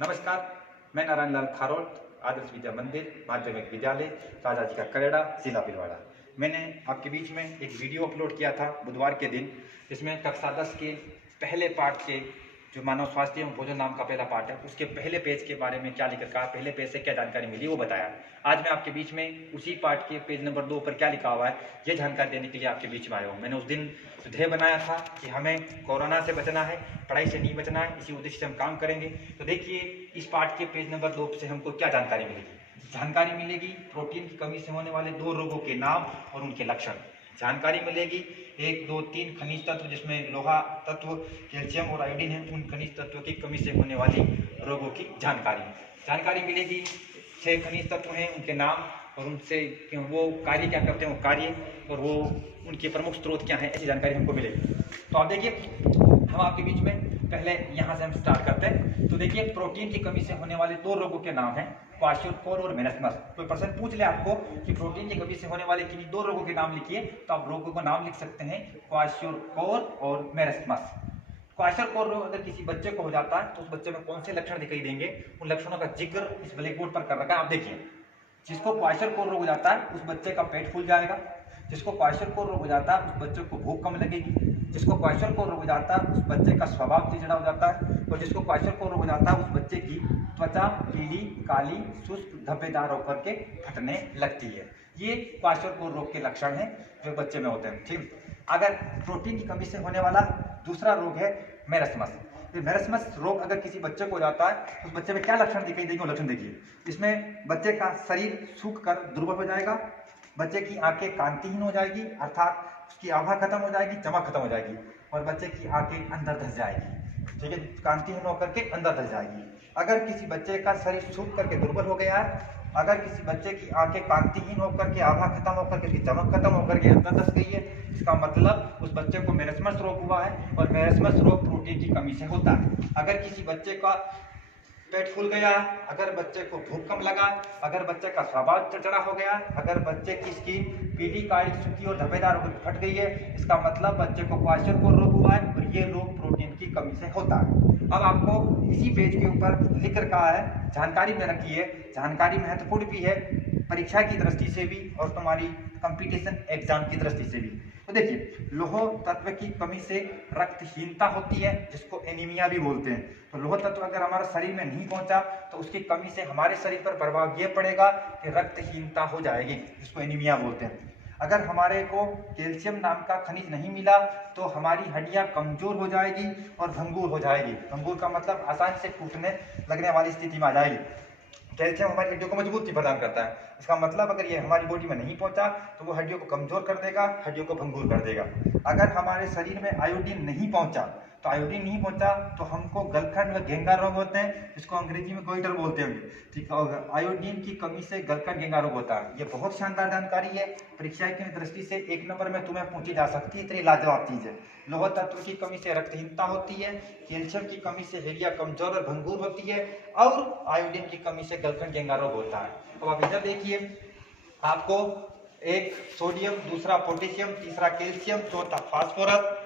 नमस्कार, मैं नारायण लाल खारोट, आदर्श विद्या मंदिर माध्यमिक विद्यालय राजा जी का करेड़ा, जिला भीलवाड़ा। मैंने आपके बीच में एक वीडियो अपलोड किया था बुधवार के दिन, जिसमें कक्षा 10 के पहले पाठ के जो मानव स्वास्थ्य एवं भोजन नाम का पहला पाठ है, उसके पहले पेज के बारे में क्या लिखा कहा, पहले पेज से क्या जानकारी मिली वो बताया। आज मैं आपके बीच में उसी पाठ के पेज नंबर 2 पर क्या लिखा हुआ है ये जानकारी देने के लिए आपके बीच में आया हूँ। मैंने उस दिन ध्येय बनाया था कि हमें कोरोना से बचना है, पढ़ाई से नहीं बचना है, इसी उद्देश्य से हम काम करेंगे। तो देखिए इस पाठ के पेज नंबर 2 से हमको क्या जानकारी मिलेगी। जानकारी मिलेगी प्रोटीन की कमी से होने वाले 2 रोगों के नाम और उनके लक्षण। जानकारी मिलेगी 1, 2, 3 खनिज तत्व जिसमें लोहा तत्व, कैल्शियम और आयोडीन है, उन खनिज तत्वों की कमी से होने वाली रोगों की जानकारी मिलेगी। 6 खनिज तत्व हैं, उनके नाम और उनसे वो कार्य क्या करते हैं, वो कार्य और वो उनके प्रमुख स्रोत क्या हैं, ऐसी जानकारी हमको मिलेगी। तो आप देखिए हम आपके बीच में पहले यहाँ से हम स्टार्ट करते हैं। तो देखिए प्रोटीन की कमी से होने वाले 2 रोगों के नाम हैं, क्वाशियोरकोर और मेरस्मस। कोई प्रश्न पूछ ले आपको कि प्रोटीन की कमी से होने वाले किन्हीं 2 रोगों के नाम लिखिए, तो आप रोगों का नाम लिख सकते हैं क्वाशियोरकोर और मेरस्मस। क्वाशियोरकोर रोग अगर किसी बच्चे को हो जाता है तो उस बच्चे में कौन से लक्षण दिखाई देंगे, उन लक्षणों का जिक्र इस ब्लैक बोर्ड पर कर रखा है। आप देखिए, जिसको क्वाशियोरकोर रोग हो जाता है उस बच्चे का पेट फूल जाएगा, जिसको क्वाशियोरकोर रोग हो जाता है उस बच्चे को भूख कम लगेगी, जिसको क्वाशियोरकोर रोग हो जाता है उस बच्चे का स्वभाव चिड़चिड़ा हो जाता है, और जिसको क्वाशियोरकोर रोग हो जाता है उस बच्चे की त्वचा पीली, काली, शुष्क, धब्बेदार होकर के फटने लगती है। ये क्वाशियोरकोर रोग के लक्षण हैं जो बच्चे में होते हैं। ठीक, अगर प्रोटीन की कमी से होने वाला दूसरा रोग है मेरस्मस। मेरस्मस रोग अगर किसी बच्चे को हो जाता है उस बच्चे में क्या लक्षण दिखाई देंगे, वो लक्षण देखिए। इसमें बच्चे का शरीर सूख कर दुर्बल हो जाएगा, बच्चे की आंखें कांतिहीन हो जाएगी, अर्थात उसकी आभा खत्म हो जाएगी, चमक खत्म हो जाएगी, और बच्चे की आंखें अंदर धस जाएगी। ठीक है, कांतिहीन होकर के अंदर धस जाएगी। अगर किसी बच्चे का शरीर सूख करके दुर्बल हो गया है, अगर किसी बच्चे की आंखें कांतिहीन होकर के, आभा खत्म होकर के, उसकी चमक खत्म होकर के अंदर धस गई है, इसका मतलब उस बच्चे को मेरस्मस रोग हुआ है, और मेरस्मस रोग प्रोटीन की कमी से होता है। अगर किसी बच्चे का पेट फूल गया, अगर बच्चे को भूख कम लगा, अगर बच्चे का स्वभाव चिड़चिड़ा हो गया, अगर बच्चे की इसकी पीली, काली, सूखी और धब्बेदार होकर फट गई है, इसका मतलब बच्चे को क्वाशियोरकोर रोग हुआ है, और ये रोग प्रोटीन की कमी से होता है। अब आपको इसी पेज के ऊपर लिख रखा है, जानकारी में रखी है। जानकारी महत्वपूर्ण भी है परीक्षा की दृष्टि से भी और तुम्हारी कंपटीशन एग्जाम की दृष्टि से भी। तो देखिए, लौह तत्व की कमी से रक्तहीनता होती है, जिसको एनीमिया भी बोलते हैं। तो लौह तत्व अगर हमारे शरीर में नहीं पहुंचा तो उसकी कमी से हमारे शरीर पर प्रभाव ये पड़ेगा कि रक्तहीनता हो जाएगी, जिसको एनीमिया बोलते हैं। अगर हमारे को कैल्शियम नाम का खनिज नहीं मिला तो हमारी हड्डियां कमजोर हो जाएगी और भंगुर हो जाएगी। भंगुर का मतलब आसानी से टूटने लगने वाली स्थिति में आ जाएगी। कैल्शियम हमारी हड्डियों को मजबूती प्रदान करता है, इसका मतलब अगर ये हमारी बॉडी में नहीं पहुंचा तो वो हड्डियों को कमजोर कर देगा, हड्डियों को भंगुर कर देगा। अगर हमारे शरीर में आयोडीन नहीं पहुंचा तो आयोडीन नहीं पहुंचा तो हमको गलखंड व घेंगा रोग होते हैं, जिसको अंग्रेजी में गोइटर बोलते हैं। ठीक है, आयोडीन की कमी से गलखंड घेंगा रोग होता है। ये बहुत शानदार जानकारी है, परीक्षा की दृष्टि से 1 नंबर में तुम्हें पूछी जा सकती है, इतनी लाजवाब चीज है। लौह तत्व की कमी से रक्तहीनता होती है, कैल्शियम की कमी से हड्डियां कमजोर और भंगुर होती है, और आयोडीन की कमी से गलखंड घेंगा रोग होता है। अब आप इधर देखिए, आपको एक सोडियम, दूसरा पोटेशियम, तीसरा कैल्शियम, चौथा फास्फोरस,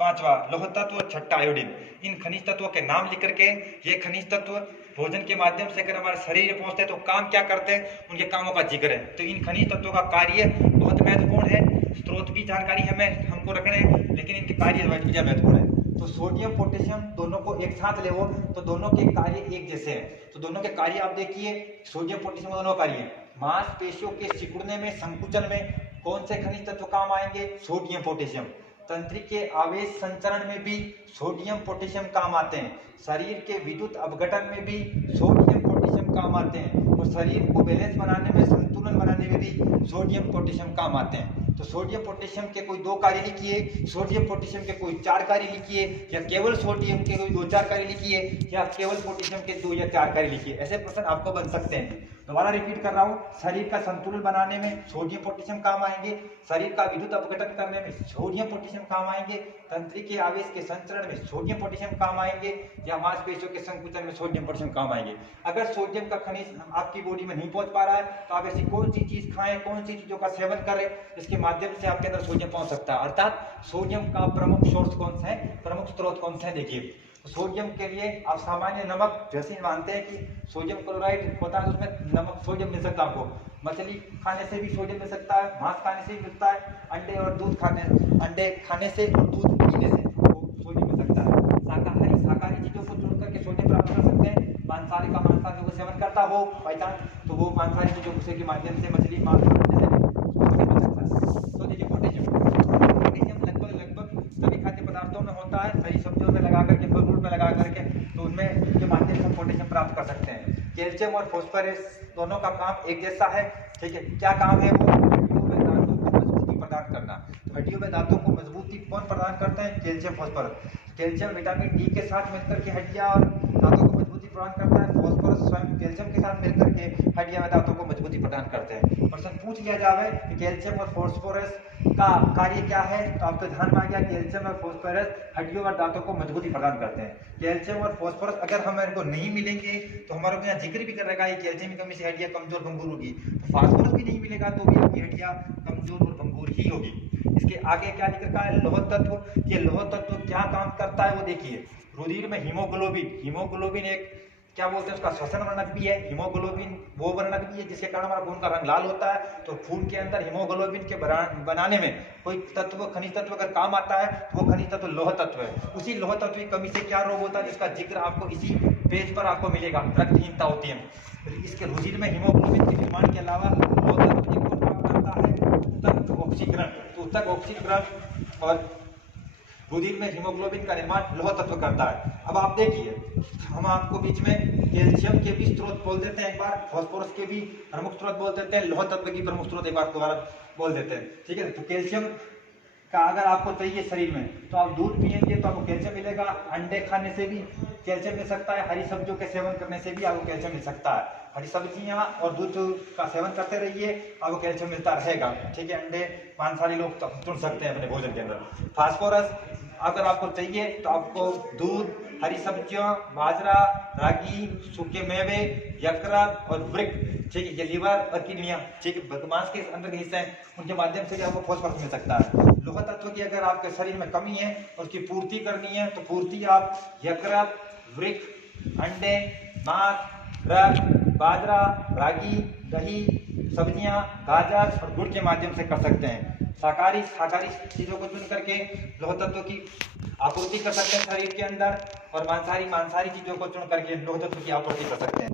5वां लौह तत्व, 6ठा आयोडीन, इन खनिज तत्वों के नाम लिख करके, ये खनिज तत्व भोजन के माध्यम से अगर हमारे शरीर में पहुंचते हैं तो काम क्या करते हैं, उनके कामों का जिक्र है। तो इन खनिज तत्वों का कार्य बहुत महत्वपूर्ण है, स्रोत की जानकारी हमको रखने हैं, लेकिन इनके कार्य महत्वपूर्ण है। तो सोडियम पोटेशियम दोनों को एक साथ ले तो दोनों के कार्य एक जैसे हैं। तो दोनों के कार्य आप देखिए, सोडियम पोटेशियम दोनों कार्य, मांसपेशियों के सिकुड़ने में, संकुचन में कौन से खनिज तत्व काम आएंगे, सोडियम पोटेशियम। तंत्रिका के आवेश संचरण में भी सोडियम पोटेशियम काम आते हैं, शरीर के विद्युत अपघटन में भी सोडियम पोटेशियम काम आते हैं, और शरीर को बैलेंस बनाने में, संतुलन बनाने में भी सोडियम पोटेशियम काम आते हैं। तो सोडियम पोटेशियम के कोई 2 कार्य लिखिए, सोडियम पोटेशियम के कोई 4 कार्य लिखिए, या केवल सोडियम के कोई 2-4 कार्य लिखिए, या केवल पोटेशियम के 2 या 4 कार्य लिखिए। ऐसे प्रश्न आपको बन सकते हैं। दोबारा रिपीट कर रहा हूँ, शरीर का संतुलन बनाने में सोडियम पोटेशियम काम आएंगे, शरीर का विद्युत अपघटन करने में सोडियम पोटेशियम काम आएंगे, तंत्रिका के आवेश के संचरण में सोडियम पोटेशियम काम आएंगे, या मांसपेशियों के संकुचन में सोडियम पोटेशियम काम आएंगे। अगर सोडियम का खनिज आपकी बॉडी में नहीं पहुंच पा रहा है तो आप ऐसी कौन सी चीज खाएं, कौन सी चीजों का सेवन करें जिसके माध्यम से आपके अंदर सोडियम पहुंच सकता है। अर्थात सोडियम का प्रमुख सोर्स कौन सा है, प्रमुख स्रोत कौन सा है, देखिए तो सोडियम के लिए आप सामान्य नमक जैसे ही मानते हैं कि सोडियम क्लोराइड होता है तो उसमें नमक सोडियम मिल सकता है आपको। मछली खाने से भी सोडियम मिल सकता है, मांस खाने से भी मिलता है, अंडे खाने से और दूध पीने से सोडियम मिल सकता है। शाकाहारी चीजों को चुन करके सोडियम प्राप्त कर सकते हैं। मांसाहारी का सेवन करता हो बाई चांस तो वो मांसाहारी चीजों के माध्यम से मछली मांस खाने से सोडियम मिल सकता है। तो देखिए पोटेशियम लगभग सभी खाद्य पदार्थों में होता है, सही सब्जियों में लगा करके, फल फ्रूट में लगा करके, तो उनमें के माध्यम से पोटेशियम प्राप्त कर सकते हैं। कैल्शियम और फास्फोरस दोनों का काम एक जैसा है, ठीक है। क्या काम है? वो हड्डियों में दांतों को मजबूती प्रदान करना। तो हड्डियों में दांतों को मजबूती कौन प्रदान करते हैं? Calcium phosphorus. Calcium vitamin D के साथ मिलकर के हड्डियां और दांतों को मजबूती प्रदान करता है। फास्फोरस स्वयं कैल्शियम के साथ मिलकर के हड्डियां में दांतों को मजबूती प्रदान करते हैं। प्रश्न पूछ लिया जाए कि कैल्शियम और फास्फोरस का कार्य क्या है, तो आपको ध्यान में आ गया कैल्शियम और फास्फोरस हड्डियों और दांतों को मजबूती प्रदान करते हैं। कैल्शियम और फास्फोरस अगर हमारे को नहीं मिलेंगे तो हमारे को यहाँ जिक्र भी कर रखा है कैल्शियम की कमी से हड्डियां कमजोर भंगुर होगी, तो फास्फोरस भी नहीं मिलेगा तो भी आपकी हड्डियां कमजोर और भंगुर ही होगी। इसके आगे क्या लिख रखा है? लौह तत्व। ये लौह तत्व क्या काम करता है वो देखिए। रुधिर में हीमोग्लोबिन एक क्या बोलते हैं उसका श्वसन वर्णक भी है। हीमोग्लोबिन वो वर्णक भी है जिसके कारण हमारा खून का रंग लाल होता है। तो खून के अंदर हीमोग्लोबिन के बनाने में कोई तत्व, खनिज तत्व अगर काम आता है तो वो खनिज तत्व लौह तत्व है। उसी लौह तत्व की कमी से क्या रोग होता है जिसका जिक्र आपको इसी पेज पर आपको मिलेगा। रक्तहीनता होती है। इसके रुधिर में हीमोग्लोबिन के निर्माण के अलावा लौह तत्व एक और काम करता है, ऊतक ऑक्सीकरण। तो ऊतक ऑक्सीकरण और रुधिर में हीमोग्लोबिन का निर्माण लौह तत्व करता है। अब आप देखिए हम आपको बीच में कैल्शियम के भी स्रोत बोल देते हैं एक बार, फास्फोरस के भी प्रमुख स्रोत बोल देते हैं, लौह तत्व की प्रमुख स्रोत एक बार दोबारा बोल देते हैं, ठीक है। तो कैल्शियम का अगर आपको चाहिए शरीर में तो आप दूध पिएंगे तो आपको कैल्शियम मिलेगा। अंडे खाने से भी कैल्शियम मिल सकता है। हरी सब्जियों के सेवन करने से भी आपको कैल्शियम मिल सकता है। हरी सब्जियां और दूध का सेवन करते रहिए, आपको कैल्शियम मिलता रहेगा, ठीक है। अंडे मांसाहारी लोग चुन सकते हैं अपने भोजन के अंदर। फास्फोरस अगर आपको चाहिए तो आपको दूध, हरी सब्जियों, बाजरा, रागी, सूखे मेवे, यकृत और वृक्क, ठीक है, ये लीवर और किडनियां, ठीक है, मांस के अंदर के हिस्से हैं, उनके माध्यम से भी आपको फास्फोरस मिल सकता है। लौह तत्व की अगर आपके शरीर में कमी है उसकी पूर्ति करनी है तो पूर्ति आप यकृत, वृक्क, अंडे, मांस, रक्त, बाजरा, रागी, दही, सब्जियां, गाजर और गुड़ के माध्यम से कर सकते हैं। शाकाहारी चीजों को चुन करके लौह तत्व की आपूर्ति कर सकते हैं शरीर के अंदर, और मांसाहारी चीजों को चुन करके लौह तत्व की आपूर्ति कर सकते हैं।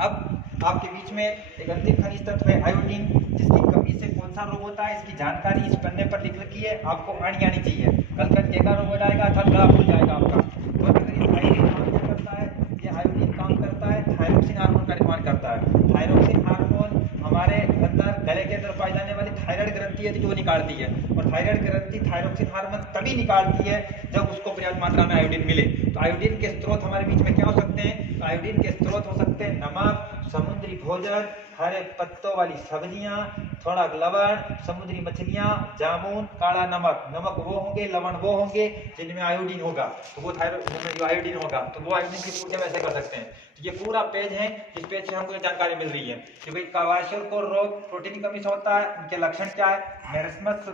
अब आपके बीच में एक अंतिम खनिज तत्व है आयोडीन, जिसकी कमी से कौन सा रोग होता है इसकी जानकारी इस पन्ने पर लिख रखी है, आपको आनी चाहिए। कल का रोग हो जाएगा अर्थात गला फूल जाएगा आपका। और अगर इस आयोडीन काम क्या करता है, ये आयोडीन काम करता है थायरोक्सिन हार्मोन का निर्माण करता है। थायरोक्सिन हार्मोन हमारे अंदर गले के अंदर पाई जाने वाली थायराइड ग्रंथि है जो निकालती है, और थायराइड ग्रंथि थायरोक्सिन हार्मोन तभी निकालती है जब उसको पर्याप्त मात्रा में आयोडीन मिले। तो आयोडीन के स्रोत हमारे बीच में क्या हो सकते हैं? तो आयोडीन के स्रोत हो सकते हैं नमक, समुद्री भोजन, हरे पत्तों वाली सब्जियां, थोड़ा लवण, समुद्री मछलियां, जामुन, काला नमक वो होंगे, लवण वो होंगे जिनमें आयोडीन होगा, तो वो थायराइड आयोडीन होगा, तो वो आयोडीन की पूर्ति हम ऐसे कर सकते हैं। तो ये पूरा पेज है, इस पेज से हमको जानकारी मिल रही है कि भाई क्वाशोर्कोर रोग प्रोटीन की कमी से होता है, उनके लक्षण क्या है। मेरस्मस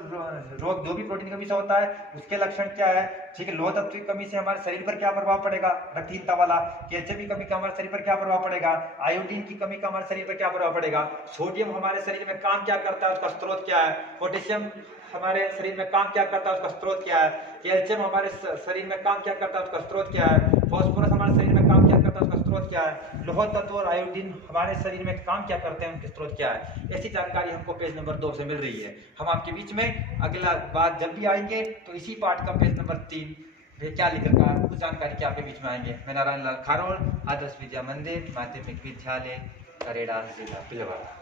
रोग जो भी प्रोटीन की कमी से होता है उसके लक्षण क्या है, ठीक है। लौह तत्व की कमी से हमारे शरीर पर क्या प्रभाव पड़ेगा, रक्तहीनता वाला। कैल्शियम की कमी का हमारे शरीर पर क्या प्रभाव पड़ेगा, आयोडीन की कमी का हमारे शरीर पर क्या प्रभाव पड़ेगा। सोडियम हमारे शरीर में काम क्या करता है उसका स्रोत क्या है। पोटेशियम हमारे शरीर में काम क्या करता है उसका स्रोत क्या है। कैल्शियम हमारे शरीर में काम क्या करता है उसका स्रोत क्या है। फास्फोरस हमारे शरीर में काम क्या करता है उसका स्रोत क्या है। लौह तत्व और आयोडीन हमारे शरीर में काम क्या करते हैं उनके स्रोत क्या है। ऐसी जानकारी हमको पेज नंबर 2 से मिल रही है। हम आपके बीच में अगला बात जब भी आएंगे तो इसी पाठ का पेज नंबर 3 क्या लिख रखा है उस जानकारी के आपके बीच में आएंगे। मैं नारायण लाल खारोल, आदर्श विद्या मंदिर माध्यमिक विद्यालय करेड़ा, जिला भीलवाड़ा।